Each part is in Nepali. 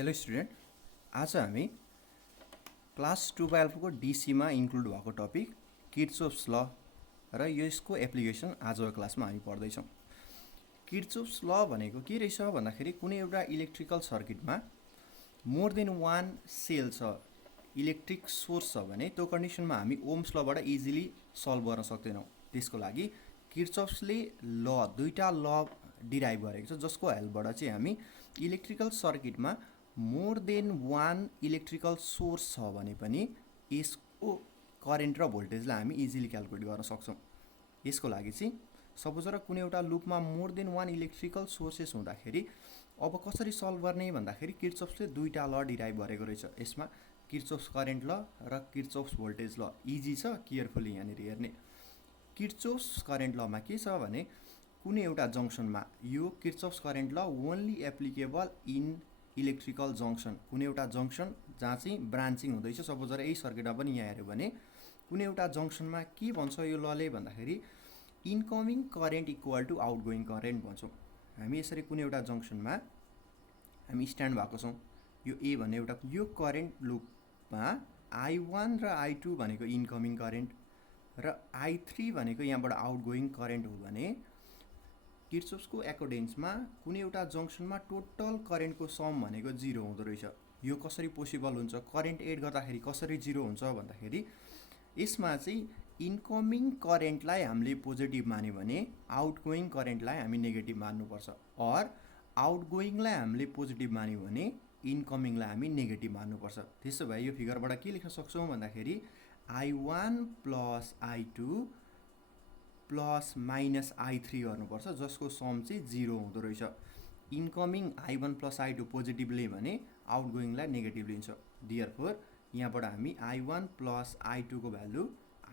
हेलो स्टुडेन्ट, आज हामी क्लास 12 को डीसीमा इन्क्लुड भएको टपिक किर्चोफ्स ल र यसको एप्लिकेसन आजको क्लासमा हामी पढ्दैछौँ। किर्चोफ्स ल भनेको के रहेछ भन्दाखेरि कुनै एउटा इलेक्ट्रिकल सर्किटमा मोर देन वान सेल छ, इलेक्ट्रिक सोर्स छ भने त्यो कन्डिसनमा हामी ओम्स लबाट इजिली सल्भ गर्न सक्दैनौँ। त्यसको लागि किर्चोफ्सले ल दुईटा ल डिराइभ गरेको छ, जसको हेल्पबाट चाहिँ हामी इलेक्ट्रिकल सर्किटमा more than one electrical source छ भने पनि यसको करेन्ट र भोल्टेजलाई हामी इजिली क्यालकुलेट गर्न सक्छौँ। यसको लागि चाहिँ सपोज र कुनै एउटा लुपमा more than one electrical sources हुँदाखेरि अब कसरी सल्भ गर्ने भन्दाखेरि किर्चोफ्सले दुईटा ल डिराइभ गरेको रहेछ। यसमा किर्चोफ्स करेन्ट ल र किर्चोफ्स भोल्टेज ल इजी छ, केयरफुली यहाँनिर हेर्ने। किर्चोफ्स करेन्ट लमा के छ भने कुनै एउटा जङ्सनमा यो किर्चोफ्स करेन्ट ल only applicable in electrical junction, कुनै एउटा जङ्सन जहाँ चाहिँ ब्रान्चिङ हुँदैछ। सपोज र यही सर्किटमा पनि यहाँ हेऱ्यो भने कुनै एउटा जङ्सनमा के भन्छ यो लले भन्दाखेरि incoming current equal to outgoing current भन्छौँ। हामी यसरी कुनै एउटा जङ्सनमा हामी स्ट्यान्ड भएको छौँ, यो ए भन्ने एउटा यो करेन्ट लुपमा I1 र I2 भनेको इन्कमिङ करेन्ट र I3 भनेको यहाँबाट आउटगोइङ करेन्ट हो भने किर्चोफ्सको एकोर्डिङ्समा कुनै एउटा जङ्सनमा टोटल करेन्टको सम भनेको 0 हुँदो रहेछ। यो कसरी पोसिबल हुन्छ, करेन्ट एड गर्दाखेरि कसरी 0 हुन्छ भन्दाखेरि यसमा चाहिँ इन्कमिङ करेन्टलाई हामीले पोजिटिभ मान्यो भने आउटगोइङ करेन्टलाई हामी नेगेटिभ मान्नुपर्छ, अर आउटगोइङलाई हामीले पोजिटिभ मान्यो भने इन्कमिङलाई हामी नेगेटिभ मान्नुपर्छ। त्यसो भए यो फिगरबाट के लेख्न सक्छौँ भन्दाखेरि I1 plus I2 plus minus I3 गर्नुपर्छ, जसको सम चाहिँ 0 हुँदो रहेछ। इन्कमिङ I1 प्लस I2 पोजिटिभले भने आउटगोइङलाई नेगेटिभ लिन्छ। दियरफोर यहाँबाट हामी I1 प्लस I2 को भ्यालु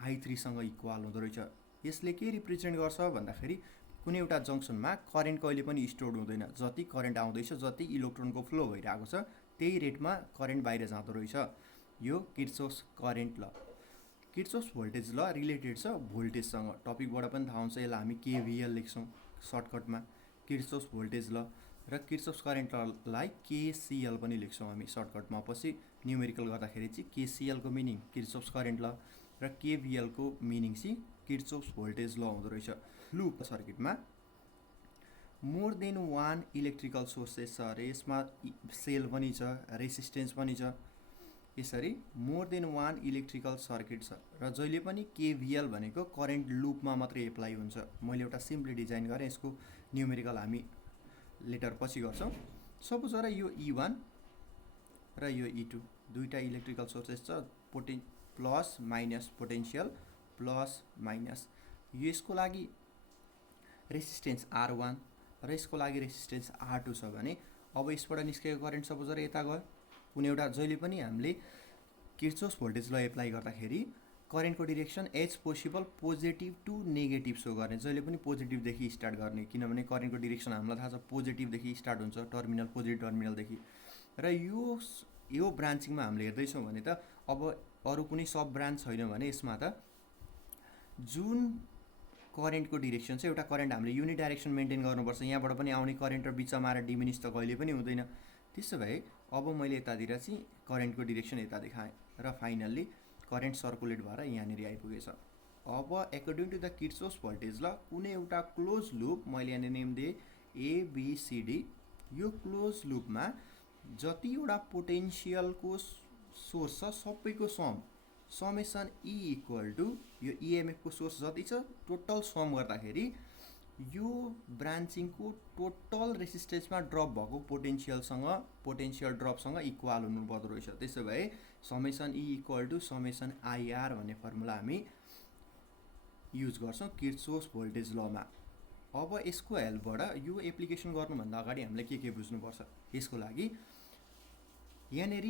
I3सँग इक्वल हुँदो रहेछ। यसले के रिप्रेजेन्ट गर्छ भन्दाखेरि कुनै एउटा जङ्सनमा करेन्ट कहिले पनि स्टोर हुँदैन। जति करेन्ट आउँदैछ, जति इलेक्ट्रोनको फ्लो भइरहेको छ, त्यही रेटमा करेन्ट बाहिर जाँदो रहेछ। यो किर्चोफ्स करेन्ट ल। किर्चोफ्स भोल्टेज ल रिलेटेड छ भोल्टेजसँग, टपिकबाट पनि थाहा हुन्छ। यसलाई हामी केभिएल लेख्छौँ सर्टकटमा, किर्चोफ्स भोल्टेज ल, र किर्चोफ्स करेन्ट ललाई केसिएल पनि लेख्छौँ हामी सर्टकटमा। पछि न्युमेरिकल गर्दाखेरि चाहिँ केसिएलको मिनिङ किर्चोफ्स करेन्ट ल र केभिएलको मिनिङ चाहिँ किर्चोफ्स भोल्टेज ल हुँदो रहेछ। लुप सर्किटमा more than one electrical sources छ र यसमा सेल पनि छ, रेसिस्टेन्स पनि छ। यसरी more than one electrical circuit छ र जहिले पनि केभिएल भनेको करेन्ट लुपमा मात्रै एप्लाई हुन्छ। मैले एउटा सिम्पली डिजाइन गरेँ, यसको न्युमेरिकल हामी लेटर पछि गर्छौँ। सपोज र यो E1 र यो E2 दुईटा इलेक्ट्रिकल सोर्सेस छ, plus minus potential plus minus. यसको लागि रेसिस्टेन्स R1 र यसको लागि रेसिस्टेन्स R2 छ भने अब यसबाट निस्केको करेन्ट सपोज र यता गयो। कुनै एउटा जहिले पनि हामीले किर्चोफ्स भोल्टेज ल एप्लाई गर्दाखेरि करेन्टको direction as possible positive to negative सो गर्ने, जहिले पनि पोजिटिभदेखि स्टार्ट गर्ने, किनभने करेन्टको डिरेक्सन हामीलाई थाहा छ पोजिटिभदेखि स्टार्ट हुन्छ, टर्मिनल पोजिटिभ टर्मिनलदेखि। र यो ब्रान्चिङमा हामीले हेर्दैछौँ भने त अब अरू कुनै सब ब्रान्च छैन भने यसमा त जुन करेन्टको डिरेक्सन छ, एउटा करेन्ट हामीले युनिट डाइरेक्सन मेन्टेन गर्नुपर्छ। यहाँबाट पनि आउने करेन्ट र बिचमा आएर डिमिनिस त कहिले पनि हुँदैन। त्यसो भए अब मैले यतातिर चाहिँ करेन्टको डिरेक्सन यता देखाएँ र फाइनल्ली करेन्ट सर्कुलेट भएर यहाँनिर आइपुगेछ। अब एकर्डिङ टु द किर्चोफ्स भोल्टेज ल कुनै एउटा क्लोज लुप, मैले यहाँनिर नेम दिएँ ABCD, यो क्लोज लुपमा जतिवटा पोटेन्सियलको सोर्स छ सबैको समेसन E इक्वल टु यो इएमएफको सोर्स जति छ टोटल सम गर्दाखेरि यो ब्रान्चिङको टोटल रेसिस्टेन्समा ड्रप भएको पोटेन्सियल ड्रपसँग इक्वल हुनुपर्दो रहेछ। त्यसो भए summation E equal to summation IR भन्ने फर्मुला हामी युज गर्छौँ किर्चोफ्स भोल्टेज लमा। अब यसको हेल्पबाट यो एप्लिकेसन गर्नुभन्दा अगाडि हामीले के बुझ्नुपर्छ, यसको लागि यहाँनिर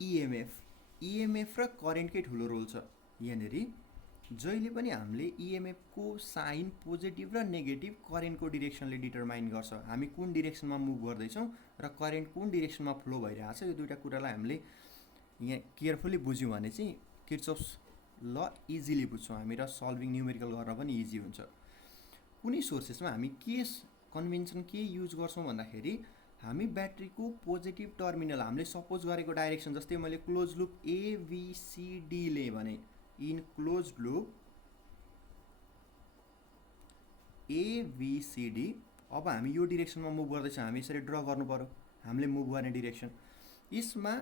इएमएफ र करेन्टकै ठुलो रोल छ। यहाँनिर जहिले पनि हामीले इएमएफको साइन पोजिटिभ र नेगेटिभ करेन्टको डिरेक्सनले डिटरमाइन गर्छ। हामी कुन डिरेक्सनमा मुभ गर्दैछौँ र करेन्ट कुन डिरेक्सनमा फ्लो भइरहेको छ, यो दुईवटा कुरालाई हामीले यहाँ केयरफुली बुझ्यौँ भने चाहिँ किर्चोफ्स ल इजिली बुझ्छौँ हामी र सल्भिङ न्युमेरिकल गर्न पनि इजी हुन्छ। कुनै सोर्सेसमा हामी कन्भेन्सन के युज गर्छौँ भन्दाखेरि हामी ब्याट्रीको पोजिटिभ टर्मिनल हामीले सपोज गरेको डाइरेक्सन जस्तै मैले क्लोज लुप एबिसिडी ले भने इन क्लोज लुप एबिसिडी अब हामी यो डिरेक्सनमा मुभ गर्दैछौँ हामी यसरी ड्र गर्नु पर्यो हामीले मुभ गर्ने डिरेक्सन यसमा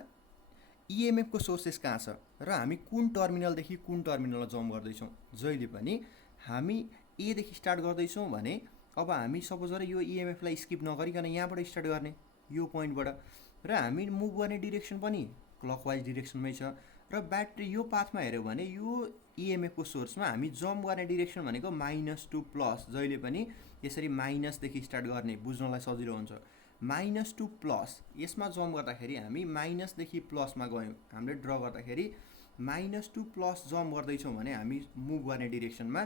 इएमएफको सोर्सेस कहाँ छ र हामी कुन टर्मिनलदेखि कुन टर्मिनलमा जम्प गर्दैछौँ जहिले पनि हामी एदेखि स्टार्ट गर्दैछौँ भने अब हामी सपोज गरे यो इएमएफलाई स्किप नगरिकन यहाँबाट स्टार्ट गर्ने यो पोइन्टबाट र हामी मुभ गर्ने डिरेक्सन पनि क्लकवाइज डिरेक्सनमै छ र ब्याट्री यो पाथमा हेऱ्यौँ भने यो इएमएफको सोर्समा हामी जम्प गर्ने डिरेक्सन भनेको माइनस टु प्लस जहिले पनि यसरी माइनसदेखि स्टार्ट गर्ने बुझ्नलाई सजिलो हुन्छ माइनस टु प्लस यसमा जम्प गर्दाखेरि हामी माइनसदेखि प्लसमा गयौँ हामीले ड्र गर्दाखेरि माइनस टु प्लस जम्प गर्दैछौँ भने हामी मुभ गर्ने डिरेक्सनमा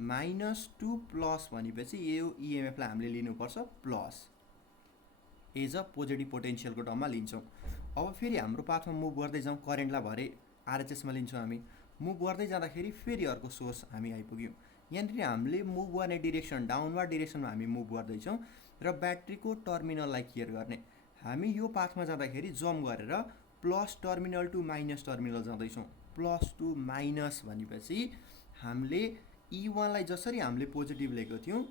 माइनस टु प्लस भनेपछि यो इएमएफलाई हामीले लिनुपर्छ प्लस एज अ पोजिटिभ पोटेन्सियलको टर्ममा लिन्छौँ अब फेरि हाम्रो पाथमा मुभ गर्दै जाउँ करेन्टलाई भरे आरएचएसमा लिन्छौँ हामी मुभ गर्दै जाँदाखेरि फेरि अर्को सोर्स हामी आइपुग्यौँ यहाँनिर हामीले मुभ गर्ने डिरेक्सन डाउनवार्ड डिरेक्सनमा हामी मुभ गर्दैछौँ र ब्याट्रीको टर्मिनललाई केयर गर्ने हामी यो पाथमा जाँदाखेरि जम्प गरेर plus terminal to minus terminal जाँदैछौँ प्लस टु माइनस भनेपछि हामीले E1लाई जसरी हामीले पोजिटिभ लिएको थियौँ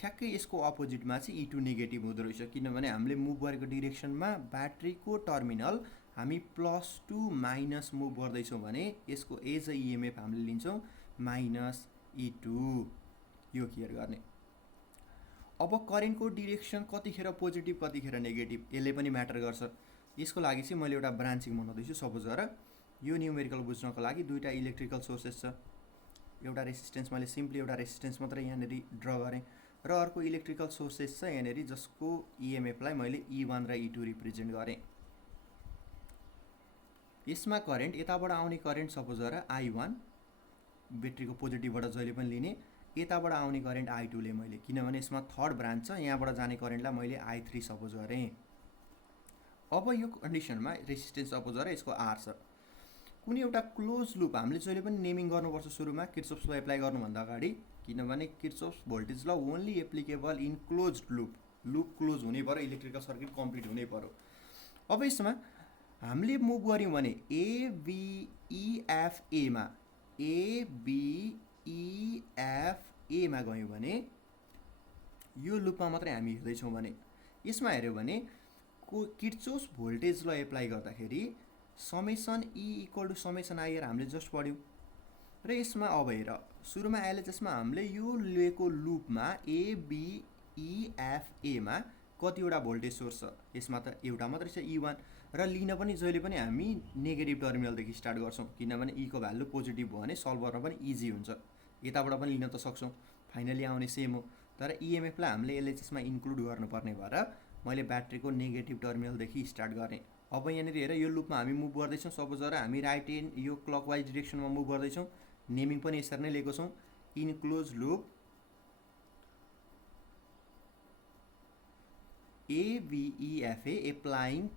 ठ्याक्कै यसको अपोजिटमा चाहिँ E2 नेगेटिभ हुँदो रहेछ किनभने हामीले मुभ गरेको डिरेक्सनमा ब्याट्रीको टर्मिनल हामी प्लस टु माइनस मुभ गर्दैछौँ भने यसको एज अ इएमएफ हामीले लिन्छौँ माइनस E2 यो केयर गर्ने अब करेन्टको डिरेक्सन कतिखेर पोजिटिभ कतिखेर नेगेटिभ यसले पनि म्याटर गर्छ यसको लागि चाहिँ मैले एउटा ब्रान्चिङ बनाउँदैछु सपोज गरेर यो न्युमेरिकल बुझ्नको लागि दुईवटा इलेक्ट्रिकल सोर्सेस छ एउटा रेसिस्टेन्स मैले सिम्पली एउटा रेसिस्टेन्स मात्रै यहाँनिर ड्र गरेँ र अर्को इलेक्ट्रिकल सोर्सेस छ यहाँनिर जसको इएमएफलाई मैले E1 र E2 रिप्रेजेन्ट गरेँ यसमा करेन्ट यताबाट आउने करेन्ट सपोज गरेर I1 ब्याट्रीको पोजिटिभबाट जहिले पनि लिने यताबाट आउने करेन्ट I2 ले मैले किनभने यसमा थर्ड ब्रान्च छ यहाँबाट जाने करेन्टलाई मैले I3 सपोज गरेँ अब यो कन्डिसनमा रेसिस्टेन्स सपोज गरेर यसको R छ कुनै एउटा क्लोज लुप हामीले जहिले पनि नेमिङ गर्नुपर्छ सुरुमा किर्चोफ्स ल एप्लाई गर्नुभन्दा अगाडि किनभने किर्चोफ्स भोल्टेज ल only applicable in close loop close हुनै पर्यो इलेक्ट्रिकल सर्किट कम्प्लिट हुनै पर्यो अब यसमा हामीले मुभ गऱ्यौँ भने एबिइएफएमा एबिइएफएमा गयौँ भने यो लुपमा मात्रै हामी हिँड्दैछौँ भने यसमा हेऱ्यौँ भने किर्चोफ्स भोल्टेज ल एप्लाई गर्दाखेरि summation E equal to summation IR हामीले जस्ट पढ्यौँ र यसमा अब हेर सुरुमा एलएचएसमा हामीले यो लिएको लुपमा एबिइएफएमा कतिवटा भोल्टेज सोर्स छ यसमा त एउटा मात्रै छ E1 र लिन पनि जहिले पनि हामी नेगेटिभ टर्मिनलदेखि स्टार्ट गर्छौँ किनभने E को भ्यालु पोजिटिभ भयो भने सल्भ गर्न पनि इजी हुन्छ यताबाट पनि लिन त सक्छौँ फाइनली आउने सेम हो तर इएमएफलाई हामीले एलएचएसमा इन्क्लुड गर्नुपर्ने भएर मैले ब्याट्रीको नेगेटिभ टर्मिनलदेखि स्टार्ट गरेँ अब यहाँनिर हेर यो लुपमा हामी मुभ गर्दैछौँ सपोज गरेर हामी राइट एन्ड यो क्लकवाइज डिरेक्सनमा मुभ गर्दैछौँ नेमिङ पनि यसरी नै लिएको छौँ in close loop ABEFA applying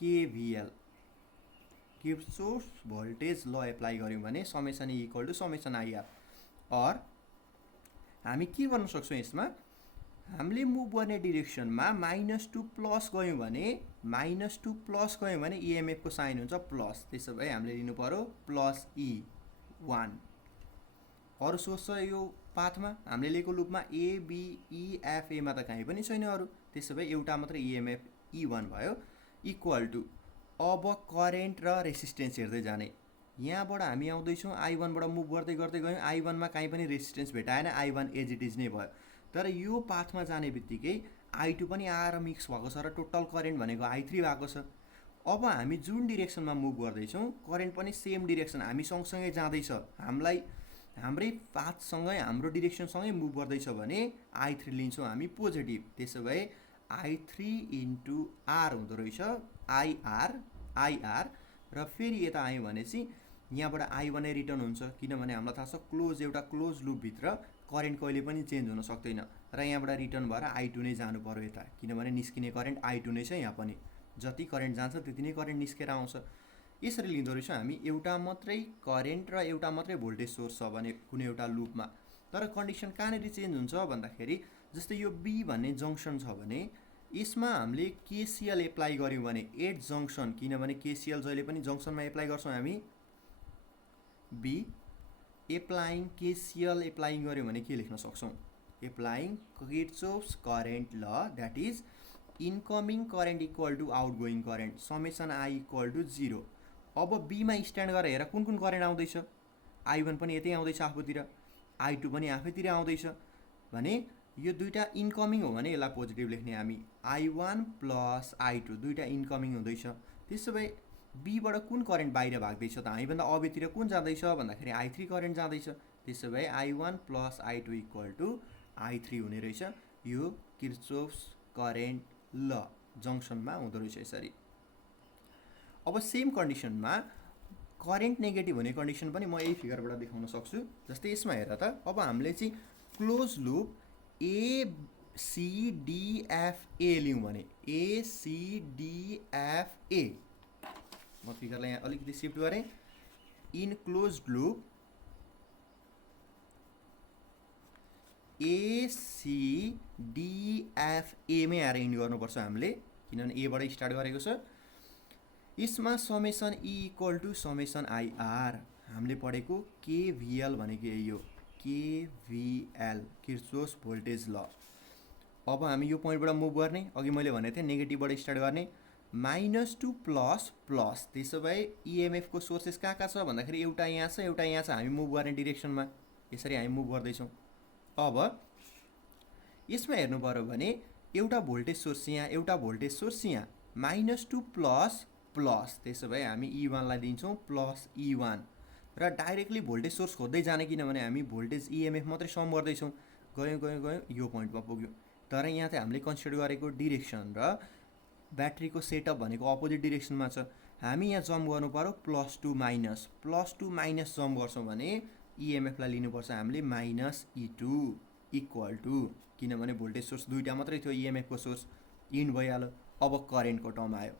KVL Kirchhoff's voltage law apply गऱ्यौँ भने summation E equal to summation IR or हामी के गर्न सक्छौँ यसमा हामीले मुभ गर्ने डिरेक्सनमा माइनस टु प्लस गयौँ भने इएमएफको साइन हुन्छ प्लस त्यसो भए हामीले लिनु पर्यो प्लस E1 अरू सोर्स छ यो पाथमा हामीले लिएको लुपमा एबिइएफएमा त कहीँ पनि छैन अरू त्यसो भए एउटा मात्रै इएमएफ E1 भयो इक्वल टु अब करेन्ट र रेसिस्टेन्स हेर्दै जाने यहाँबाट हामी आउँदैछौँ I1बाट मुभ गर्दै गर्दै गयौँ I1मा कहीँ पनि रेसिस्टेन्स भेटाएन I1 एज इट इज नै भयो तर यो पाथमा जाने बित्तिकै I2 पनि आएर मिक्स भएको छ र टोटल करेन्ट भनेको I3 भएको छ अब हामी जुन डिरेक्सनमा मुभ गर्दैछौँ करेन्ट पनि सेम डिरेक्सन हामी सँगसँगै जाँदैछ हाम्रै पाथसँगै हाम्रो डिरेक्सनसँगै मुभ गर्दैछ भने I3 लिन्छौँ हामी पोजिटिभ त्यसो भए I3 इन्टु R हुँदो रहेछ IR र फेरि यता आयौँ भने चाहिँ यहाँबाट I1 नै रिटर्न हुन्छ किनभने हामीलाई थाहा छ एउटा क्लोज लुपभित्र करेन्ट कहिले पनि चेन्ज हुन सक्दैन र यहाँबाट रिटर्न भएर I2 नै जानु पर्यो यता किनभने निस्किने करेन्ट I2 नै छ यहाँ पनि जति करेन्ट जान्छ त्यति नै करेन्ट निस्केर आउँछ यसरी लिँदो रहेछ हामी एउटा मात्रै करेन्ट र एउटा मात्रै भोल्टेज सोर्स छ भने कुनै एउटा लुपमा तर कन्डिसन कहाँनिर चेन्ज हुन्छ भन्दाखेरि जस्तै यो बी भन्ने जङ्सन छ भने यसमा हामीले केसिएल एप्लाई गर्यौँ भने एट जङ्सन, किनभने केसिएल जहिले पनि जङ्सनमा एप्लाई गर्छौँ हामी, बी एप्लाइङ केसिएल एप्लाइङ गर्यौँ भने के लेख्न सक्छौँ, applying Kirchhoff's current law that is incoming current equal to outgoing current summation I equal to 0। अब बीमा स्ट्यान्ड गरेर हेर कुन कुन करेन्ट आउँदैछ, I1 पनि यतै आउँदैछ आफूतिर, I2 पनि आफैतिर आउँदैछ भने यो दुईटा इन्कमिङ हो भने यसलाई पोजिटिभ लेख्ने हामी, I1 प्लस I2 दुईटा इन्कमिङ हुँदैछ। त्यसो भए बीबाट कुन करेन्ट बाहिर भाग्दैछ त, हामीभन्दा अबेतिर कुन जाँदैछ भन्दाखेरि I3 करेन्ट जाँदैछ। त्यसो भए I1 plus I2 equal to I3 हुने रहेछ। यो किर्चोफ्स करेन्ट ल जङ्सनमा हुँदो रहेछ यसरी। अब सेम कन्डिसनमा करेन्ट नेगेटिभ हुने कन्डिसन पनि म यही फिगरबाट देखाउन सक्छु। जस्तै यसमा हेर त, अब हामीले चाहिँ क्लोज लुप ACDFA लियौँ भने ACDFA, म फिगरलाई यहाँ अलिकति सिफ्ट गरेँ, इन क्लोज लुप ACDFA मै आएर इन्ड गर्नुपर्छ हामीले, किनभने एबाट स्टार्ट गरेको छ। यसमा summation E equal to summation IR, हामीले पढेको केभिएल भनेको यही हो, केभिएल किर्चोफ्स भोल्टेज ल। अब हामी यो पोइन्टबाट मुभ गर्ने, अघि मैले भनेको थिएँ नेगेटिभबाट स्टार्ट गर्ने, माइनस टु प्लस प्लस। त्यसो भए इएमएफको सोर्सेस कहाँ कहाँ छ भन्दाखेरि एउटा यहाँ छ एउटा यहाँ छ, हामी मुभ गर्ने डिरेक्सनमा यसरी हामी मुभ गर्दैछौँ। अब यसमा हेर्नु पर्यो भने एउटा भोल्टेज सोर्स यहाँ एउटा भोल्टेज सोर्स यहाँ, माइनस टु प्लस प्लस, त्यसो भए हामी E1 लाई दिन्छौँ प्लस E1 र डाइरेक्टली भोल्टेज सोर्स खोज्दै जाने, किनभने हामी भोल्टेज इएमएफ मात्रै सम गर्दैछौँ। गयौँ गयौँ गयौँ यो पोइन्टमा पुग्यो, तर यहाँ चाहिँ हामीले कन्सिडर गरेको डिरेक्सन र ब्याट्रीको सेटअप भनेको अपोजिट डिरेक्सनमा छ। हामी यहाँ जम्प गर्नु पर्यो प्लस टु माइनस जम्प गर्छौँ भने इएमएफलाई लिनुपर्छ हामीले माइनस E2 इक्वल टु, किनभने भोल्टेज सोर्स दुईवटा मात्रै थियो, इएमएफको सोर्स इन्ड भइहाल्यो। अब करेन्टको टर्म आयो,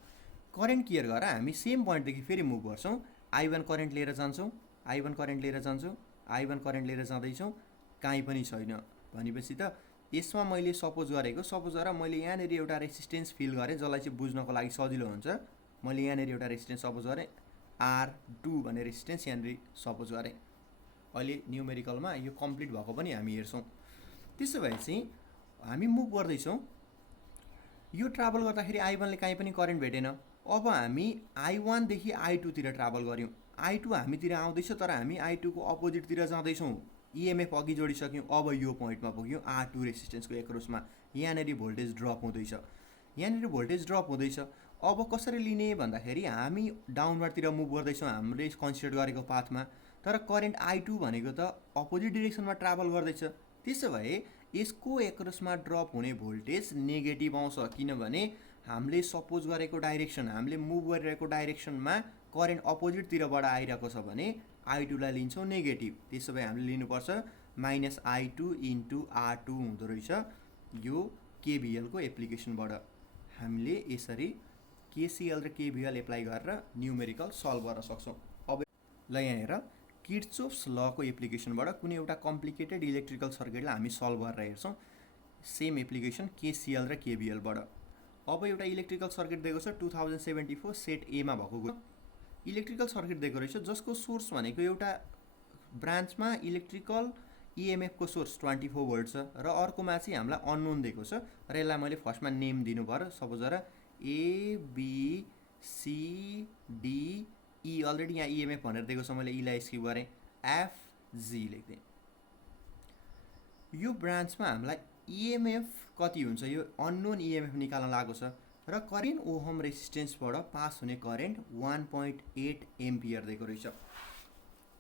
करेन्ट क्लियर गरेर हामी सेम पोइन्टदेखि फेरि मुभ गर्छौँ, I1 करेन्ट लिएर जान्छौँ, I1 करेन्ट लिएर जान्छौँ, I1 करेन्ट लिएर जाँदैछौँ, काहीँ पनि छैन भनेपछि त यसमा मैले सपोज गरेर मैले यहाँनिर एउटा रेसिस्टेन्स फिल गरेँ, जसलाई चाहिँ बुझ्नको लागि सजिलो हुन्छ। मैले यहाँनिर एउटा रेसिस्टेन्स सपोज गरेँ R2 भन्ने रेसिस्टेन्स यहाँनिर सपोज गरेँ। अहिले न्युमेरिकलमा यो कम्प्लिट भएको पनि हामी हेर्छौँ। त्यसो भए चाहिँ हामी मुभ गर्दैछौँ, यो ट्राभल गर्दाखेरि I1 ले काहीँ पनि करेन्ट भेटेन। अब हामी I1 देखि I2 तिर ट्राभल गऱ्यौँ, I2 हामीतिर आउँदैछ तर हामी I2 को अपोजिटतिर जाँदैछौँ, इएमएफ अघि जोडिसक्यौँ। अब यो पोइन्टमा पुग्यौँ R2 रेसिस्टेन्सको एक्रसमा, यहाँनिर भोल्टेज ड्रप हुँदैछ, अब कसरी लिने भन्दाखेरि हामी डाउनवार्डतिर मुभ गर्दैछौँ हामीले कन्सिडर गरेको पाथमा, तर करेन्ट I2 भनेको त अपोजिट डिरेक्सनमा ट्राभल गर्दैछ। त्यसो भए यसको एक्रसमा ड्रप हुने भोल्टेज नेगेटिभ आउँछ, किनभने हामीले सपोज गरेको डाइरेक्सन, हामीले मुभ गरिरहेको डाइरेक्सनमा करेन्ट अपोजिटतिरबाट आइरहेको छ भने I2 लाई लिन्छौँ नेगेटिभ। त्यसो भए हामीले लिनुपर्छ माइनस I2 इन्टु R2 हुँदो रहेछ। यो केभिएलको एप्लिकेसनबाट हामीले यसरी केसिएल र केभिएल एप्लाई गरेर न्युमेरिकल सल्भ गर्न सक्छौँ। अब ल यहाँ हेर, किर्चोफ्स लको एप्लिकेसनबाट कुनै एउटा कम्प्लिकेटेड इलेक्ट्रिकल सर्किटलाई हामी सल्भ गरेर हेर्छौँ, सेम एप्लिकेसन केसिएल र केभिएलबाट। अब एउटा इलेक्ट्रिकल सर्किट दिएको छ 2074 सेट एमा भएको इलेक्ट्रिकल सर्किट दिएको रहेछ, जसको सोर्स भनेको एउटा ब्रान्चमा इलेक्ट्रिकल इएमएफको सोर्स 24 भोल्ट छ र अर्कोमा चाहिँ हामीलाई अननोन दिएको छ र यसलाई मैले फर्स्टमा नेम दिनु पर्यो। सपोज गरेर ABCDE, अलरेडी यहाँ इएमएफ भनेर दिएको छ, मैले इलाई स्किप गरेँ, FG लेख्दै। यो ब्रान्चमा हामीलाई इएमएफ कति हुन्छ, यो अननोन इएमएफ निकाल्न लागेको छ र करेन्ट ओहम रेसिस्टेन्सबाट पास हुने करेन्ट 1.8 एम्पियर दिएको रहेछ।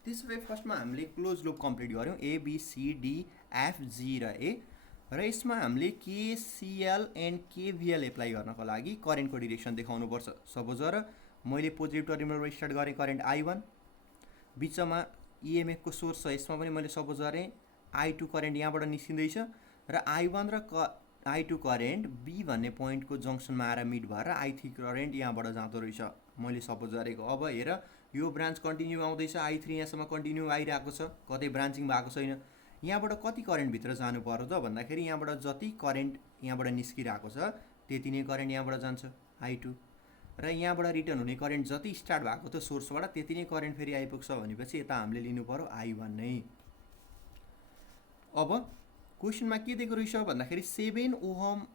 त्यसो भए फर्स्टमा हामीले क्लोज लुप कम्प्लिट गऱ्यौँ ABCDFG र A, र यसमा हामीले केसिएल एन्ड केभिएल एप्लाई गर्नको लागि करेन्टको डिरेक्सन देखाउनुपर्छ। सपोज गरेर मैले पोजिटिभ टर्मिनलबाट स्टार्ट गरेँ करेन्ट I1, बिचमा इएमएफको सोर्स छ, यसमा पनि मैले सपोज गरेँ I2 करेन्ट यहाँबाट निस्किँदैछ र I1 र I2 करेन्ट B भन्ने पोइन्टको जङ्सनमा आएर मिट भएर I3 करेन्ट यहाँबाट जाँदो रहेछ मैले सपोज गरेको। अब हेर, यो ब्रान्च कन्टिन्यू आउँदैछ, I3 यहाँसम्म कन्टिन्यू आइरहेको छ, कतै ब्रान्चिङ भएको छैन। यहाँबाट कति करेन्ट भित्र जानु पर्यो त भन्दाखेरि यहाँबाट जति करेन्ट यहाँबाट निस्किरहेको छ त्यति नै करेन्ट यहाँबाट जान्छ I2 र यहाँबाट रिटर्न हुने करेन्ट जति स्टार्ट भएको थियो सोर्सबाट त्यति नै करेन्ट फेरि आइपुग्छ भनेपछि यता हामीले लिनु पर्यो I1 नै। अब क्वेसनमा के दिएको रहेछ भन्दाखेरि 7 ओहम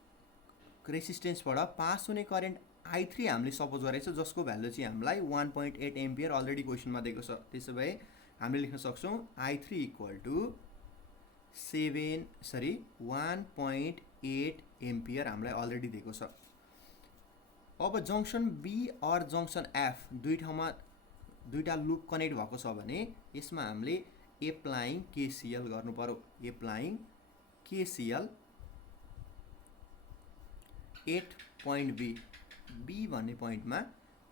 रेसिस्टेन्सबाट पास हुने करेन्ट I3 हामीले सपोज गरेको छ जसको भ्यालु चाहिँ हामीलाई 1.8 एम्पियर अलरेडी क्वेसनमा दिएको छ। त्यसो भए हामीले लेख्न सक्छौँ I3 = 1.8 एम्पियर हामीलाई अलरेडी दिएको छ। अब जंक्सन B और जंक्सन F दुई ठाउँमा दुईटा लुप कनेक्ट भएको छ भने यसमा हामीले एप्लाइङ KCL गर्नु पर्यो। Applying KCL at point B भन्ने पोइन्टमा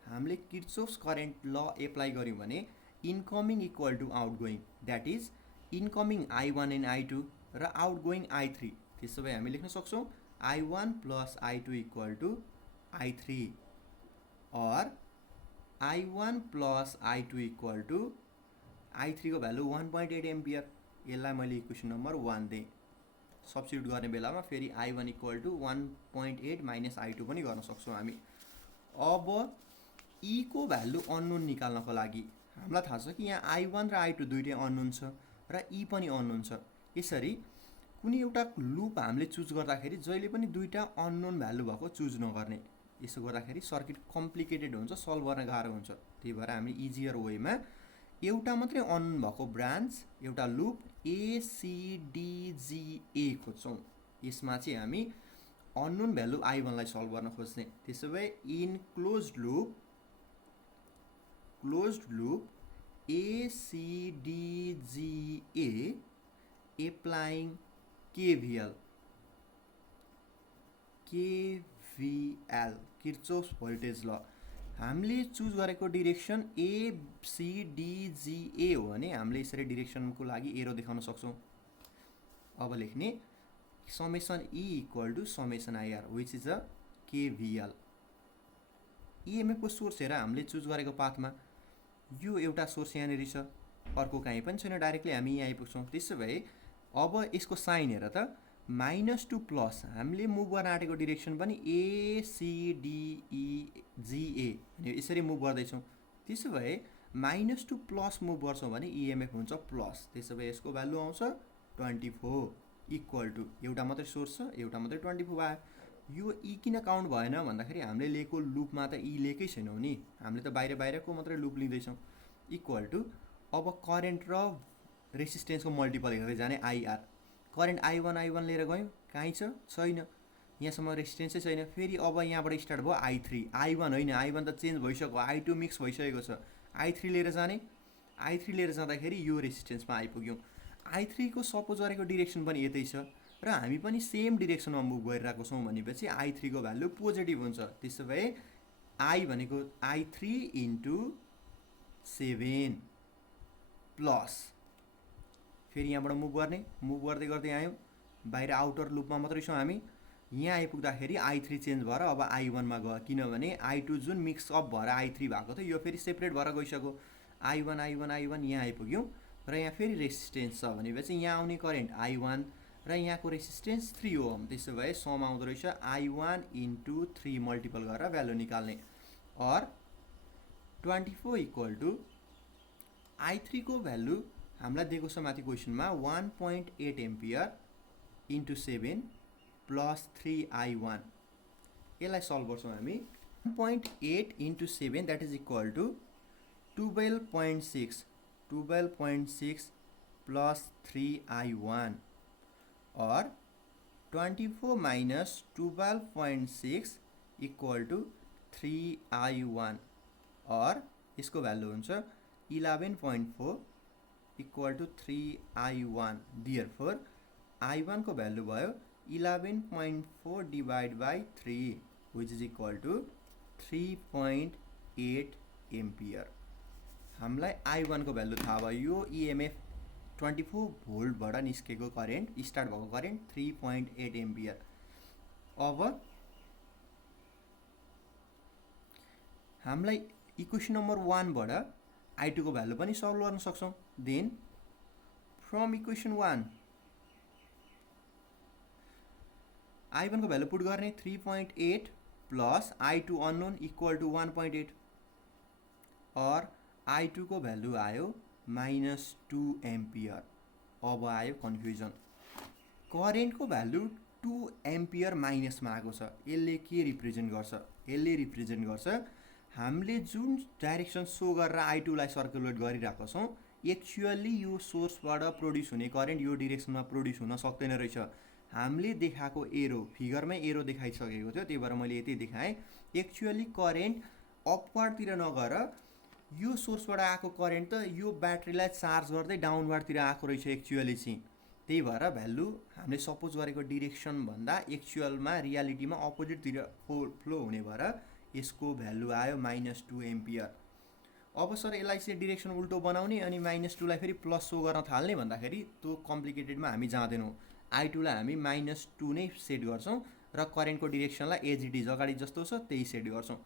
हामीले किर्चोफ्स करेन्ट ल एप्लाई गर्यौं भने incoming equal to outgoing, that is incoming I1 and I2 र आउटगोइङ I3। त्यसो भए हामी लेख्न सक्छौँ I1 + I2 = I3 और I1 + I2 = I3 को भ्यालु 1.8 एम्पियर। यसलाई मैले इक्वेसन नम्बर 1 दिएँ। सब्स्टिट्युट गर्ने बेलामा फेरि I1 = 1.8 - I2 पनि गर्न सक्छौँ हामी। अब E को भ्यालु अननोन निकाल्नको लागि हामीलाई थाहा छ कि यहाँ I1 र I2 दुईटै अननोन छ र E पनि अननोन छ। यसरी कुनै एउटा लुप हामीले चुज गर्दाखेरि जहिले पनि दुईटा अननोन भ्यालु भएको चुज नगर्ने। यसो गर्दाखेरि सर्किट कम्प्लिकेटेड हुन्छ, सल्भ गर्न गाह्रो हुन्छ। त्यही भएर हामी इजियर वेमा एउटा मात्रै अननोन भएको ब्रान्च एउटा लुप ACDGA खोज्छौँ। यसमा चाहिँ हामी अननोन भ्यालु I1 लाई सल्भ गर्न खोज्ने। त्यसो भए in closed loop ACDGA applying KVL Kirchhoff's voltage law. हामीले चुज गरेको डिरेक्सन ACDGA हो भने हामीले यसरी डिरेक्सनको लागि एरो देखाउन सक्छौँ। अब लेख्ने summation E = summation IR which is a KVL। EMF को सोर्स हेर हामीले चुज गरेको पाथमा यो एउटा सोर्स यहाँनिर छ, अर्को कहीँ पनि छैन, डाइरेक्टली हामी यहाँ आइपुग्छौँ। त्यसो भए अब यसको साइन हेर त -टु प्लस हामीले मुभ गर्न आँटेको डिरेक्सन पनि ACDEGA यसरी मुभ गर्दैछौँ। त्यसो भए -टु प्लस मुभ गर्छौँ भने EMF हुन्छ प्लस। त्यसो भए यसको भ्यालु आउँछ 24 इक्वल टु एउटा मात्रै सोर्स छ, एउटा मात्रै 24 आयो। यो E किन काउन्ट भएन भन्दाखेरि हामीले लिएको लुपमा त E लिएकै छैनौँ नि, हामीले त बाहिरको मात्रै लुप लिँदैछौँ। इक्वल टु अब करेन्ट र रेसिस्टेन्सको मल्टिपल हेर्दै जाने IR। करेन्ट I1 लिएर गयौँ, कहीँ छैन, यहाँसम्म रेसिस्टेन्सै छैन। फेरि अब यहाँबाट स्टार्ट भयो I3, I1 होइन, I1 त चेन्ज भइसक्यो, I2 मिक्स भइसकेको छ। I3 लिएर जाने, I3 लिएर जाँदाखेरि यो रेसिस्टेन्समा आइपुग्यौँ। I3 को सपोज गरेको डिरेक्सन पनि यतै छ र हामी पनि सेम डिरेक्सनमा मुभ गरिरहेको छौँ भनेपछि I3 को भ्यालु पोजिटिभ हुन्छ। त्यसो भए I भनेको I3 × 7 प्लस फेरि यहाँबाट मुभ गर्दै गर्दै आयौँ, बाहिर आउटर लुपमा मात्रै छौँ हामी। यहाँ आइपुग्दाखेरि I3 चेन्ज भएर अब I1 मा गयो, किनभने I2 जुन मिक्सअप भएर I3 भएको थियो यो फेरि सेपरेट भएर गइसक्यो। I1 यहाँ आइपुग्यौँ र यहाँ फेरि रेसिस्टेन्स छ भनेपछि यहाँ आउने करेन्ट I1 र यहाँको रेसिस्टेन्स 3 ओम। त्यसो भए सम आउँदो रहेछ I1 × 3 मल्टिपल गरेर भ्यालु निकाल्ने। और 24 इक्वल टु I3 को भ्यालु हामीलाई दिएको छ माथि क्वेसनमा 1.8 एम्पियर × 7 प्लस 3 I1। यसलाई सल्भ गर्छौँ हामी। 1.8 × 7 that is equal to 12.6 plus 3 I1 और 24 - 12.6 इक्वल टु 3 I1 और यसको भ्यालु हुन्छ 11.4 equal to 3 I1। Therefore I1 को भ्यालु भयो 11.4 / 3 which is equal to 3.8 ampere. हामीलाई I1 को भ्यालु थाहा भयो, यो EMF 24 भोल्टबाट निस्केको करेन्ट, स्टार्ट भएको करेन्ट 3.8 एम्पियर। अब हामीलाई इक्वेसन नम्बर 1 बाट I2 को भ्यालु पनि सल्भ गर्न सक्छौँ। देन फ्रम इक्वेसन 1 I1 को भ्यालु पुट गर्ने 3.8 plus I2 unknown equal to 1.8 और I2 को भ्यालु आयो -2 एम्पियर। अब आयो कन्फ्युजन, करेन्टको भ्यालु 2 एम्पियर माइनसमा आएको छ। यसले के रिप्रेजेन्ट गर्छ? यसले रिप्रेजेन्ट गर्छ हामीले जुन डाइरेक्सन सो गरेर I2 लाई सर्कुलेट गरिरहेको छौँ एक्चुअली यो सोर्सबाट प्रोड्युस हुने करेन्ट यो डिरेक्सनमा प्रोड्युस हुन सक्दैन रहेछ। हामीले देखाएको एरो फिगरमै एरो देखाइसकेको थियो, त्यही भएर मैले यति देखाएँ। एक्चुअली करेन्ट अपवार्डतिर नगएर यो सोर्सबाट आएको करेन्ट त यो ब्याट्रीलाई चार्ज गर्दै डाउनवार्डतिर आएको रहेछ एक्चुअली चाहिँ। त्यही भएर भ्यालु हामीले सपोज गरेको डिरेक्सन भन्दा एक्चुअलमा रियालिटीमा अपोजिटतिर फ्लो हुने भएर यसको भ्यालु आयो -2 एम्पियर। अब सर यसलाई चाहिँ डिरेक्सन उल्टो बनाउने अनि -2 लाई फेरि प्लस सो गर्न थाल्ने भन्दाखेरि त्यो कम्प्लिकेटेडमा हामी जाँदैनौँ। I2 लाई हामी -2 नै सेट गर्छौँ र करेन्टको डिरेक्सनलाई एज इट इज अगाडि जस्तो छ त्यही सेट गर्छौँ।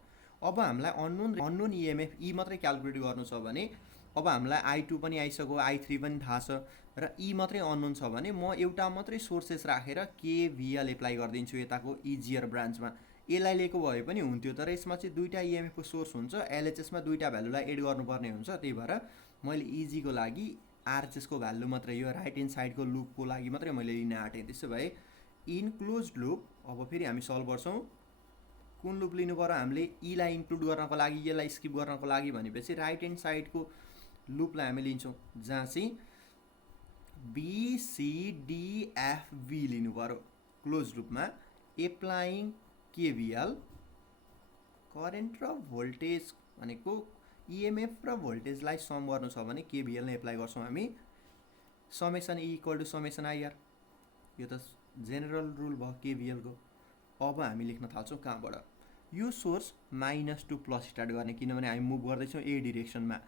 अब हामीलाई अननोन EMF ई मात्रै क्यालकुलेट गर्नु छ भने अब हामीलाई I2 पनि आइसक्यो, I3 पनि थाहा छ र ई मात्रै अननोन छ भने म एउटा मात्रै सोर्सेस राखेर KVL एप्लाई गरिदिन्छु यताको इजियर ब्रान्चमा। यसलाई लिएको भए पनि हुन्थ्यो, तर यसमा चाहिँ दुईवटा EMF को सोर्स हुन्छ, LHS मा दुईवटा भ्यालुलाई एड गर्नुपर्ने हुन्छ। त्यही भएर मैले इजीको लागि RHS को भ्यालु मात्रै यो राइट ह्यान्ड साइडको लुपको लागि मात्रै मैले लिन आँटेँ। त्यसो भए इन क्लोज्ड लुप अब फेरि हामी सल्भ गर्छौँ। कुन लुप लिनु पर्यो हामीले? ई लाई इन्क्लुड गर्नको लागि, यसलाई स्किप गर्नको लागि भनेपछि राइट ह्यान्ड साइडको लुपलाई हामी लिन्छौँ जहाँ चाहिँ BCDFV लिनु पर्यो। क्लोज लुपमा एप्लाइङ KVL करेन्ट र भोल्टेज भनेको EMF र भोल्टेजलाई सम गर्नु छ भने KVL नै एप्लाई गर्छौँ हामी। Summation E equal to summation IR, यो त जेनरल रुल भयो KVL को। अब हामी लेख्न थाल्छौँ कहाँबाट? यो सोर्स -2 प्लस स्टार्ट गर्ने, किनभने हामी मुभ गर्दैछौँ ए डिरेक्सनमा।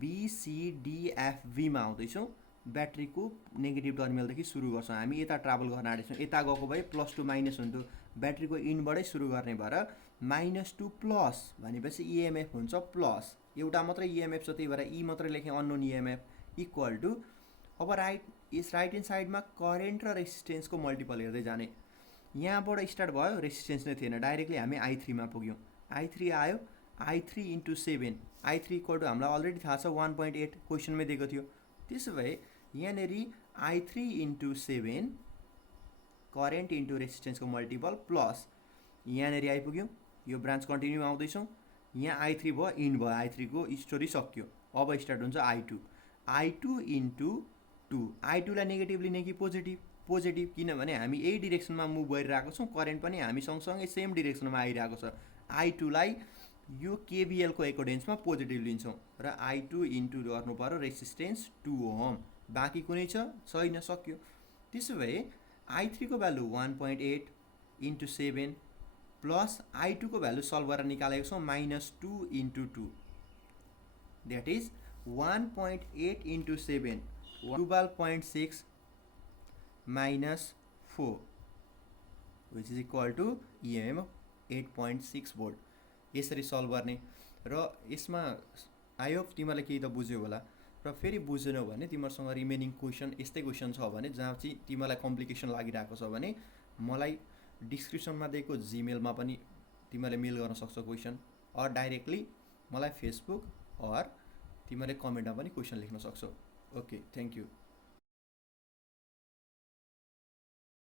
BCDFV मा आउँदैछौँ, ब्याट्रीको नेगेटिभ टर्मिनलदेखि सुरु गर्छौँ। हामी यता ट्राभल गर्न आँटेछौँ, यता गएको भए +2 माइनस हुन्थ्यो, ब्याट्रीको इनबाटै सुरु गर्ने भएर -2 प्लस भनेपछि EMF हुन्छ प्लस, एउटा मात्रै EMF छ त्यही भएर ई मात्रै लेखेँ अननोन EMF इक्वल टु। अब राइट ह्यान्ड साइडमा करेन्ट र रेसिस्टेन्सको मल्टिपल हेर्दै जाने। यहाँबाट स्टार्ट भयो, रेसिस्टेन्स नै थिएन, डाइरेक्टली हामी I3 मा पुग्यौँ। I3 आयो, I3 × 7, I3 इक्वल टु हामीलाई अलरेडी थाहा छ 1.8 क्वेसनमै दिएको थियो। त्यसो भए यहाँनिर I3 × 7 करेन्ट इन्टु रेसिस्टेन्सको मल्टिपल प्लस यहाँनिर आइपुग्यौँ। यो ब्रान्च कन्टिन्यू आउँदैछौँ, यहाँ I3 भयो, इन भयो, I3 को स्टोरी सक्यो। अब स्टार्ट हुन्छ I2 × 2। I2 लाई नेगेटिभ लिने कि पोजिटिभ? पोजिटिभ, किनभने हामी यही डिरेक्सनमा मुभ गरिरहेको छौँ, करेन्ट पनि हामी सँगसँगै सेम डिरेक्सनमा आइरहेको छ। I2 लाई यो KVL को एकोर्डेन्समा पोजिटिभ लिन्छौँ र I2 इन्टु गर्नु पर्यो रेसिस्टेन्स 2 ओम, बाँकी कुनै छैन, सक्यो। त्यसो भए I3 को भ्यालु 1.8 × 7 प्लस I2 को भ्यालु सल्भ गरेर निकालेको छौँ -2 × 2, that is 1.8 × 7 12.6 -4 which is equal to EMF 8.6 volt. यसरी सल्भ गर्ने र यसमा आई होप तिमीहरूले केही त बुझ्यौ होला। र फेरि बुझेनौ भने तिमीहरूसँग रिमेनिङ क्वेसन यस्तै क्वेसन छ भने जहाँ चाहिँ तिमीलाई कम्प्लिकेसन लागिरहेको छ भने मलाई डिस्क्रिप्सनमा दिएको जीमेलमा पनि तिमीहरूले मेल गर्न सक्छौ क्वेसन, अर डाइरेक्टली मलाई फेसबुक अर तिमीहरूले कमेन्टमा पनि क्वेसन लेख्न सक्छौ। Okay, thank you.